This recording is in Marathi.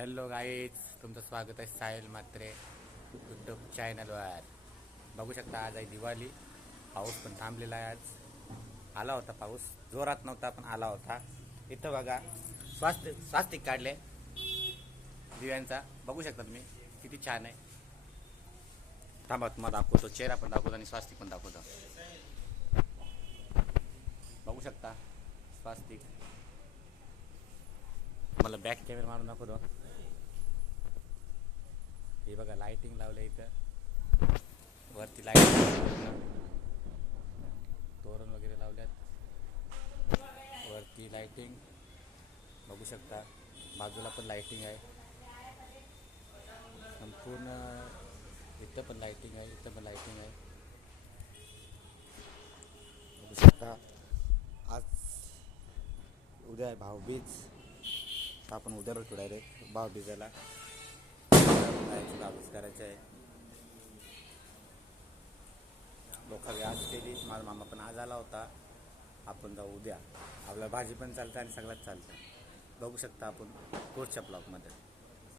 हॅलो गाईज, तुमचं स्वागत आहे साहिल म्हात्रे यूट्यूब चॅनलवर. बघू शकता आज आहे दिवाळी. पाऊस पण थांबलेला आहे. आज आला होता पाऊस, जोरात नव्हता पण आला होता. इथं बघा स्वास्तिक काढले दिव्यांचा. बघू शकता तुम्ही किती छान आहे. थांबा तुम्हाला दाखवतो, चेहरा पण दाखवतो आणि स्वास्तिक पण दाखवतो. बघू शकता स्वास्तिक. मला बॅक कॅमेरा मारून दाखवतो. हे बघा लाइटिंग लावलं इथं, वरती लाईटिंग, तोरण वगैरे लावल्यात, वरती लाइटिंग बघू शकता. बाजूला पण लाइटिंग आहे संपूर्ण. इथं पण लाइटिंग आहे, इथं पण लाइटिंग आहे. बघू शकता. आज उद्या आहे भाऊबीज. आपण उद्या रोज डायरेक्ट भाऊबीजाला भाऊबीज करायचं आहे. लोकांनी आज केली, माझा मामा पण आज आला होता. आपण जाऊ उद्या. आपल्या भाजी पण चालतं आणि सगळंच चालतं. बघू शकता आपण पुढच्या ब्लॉगमध्ये.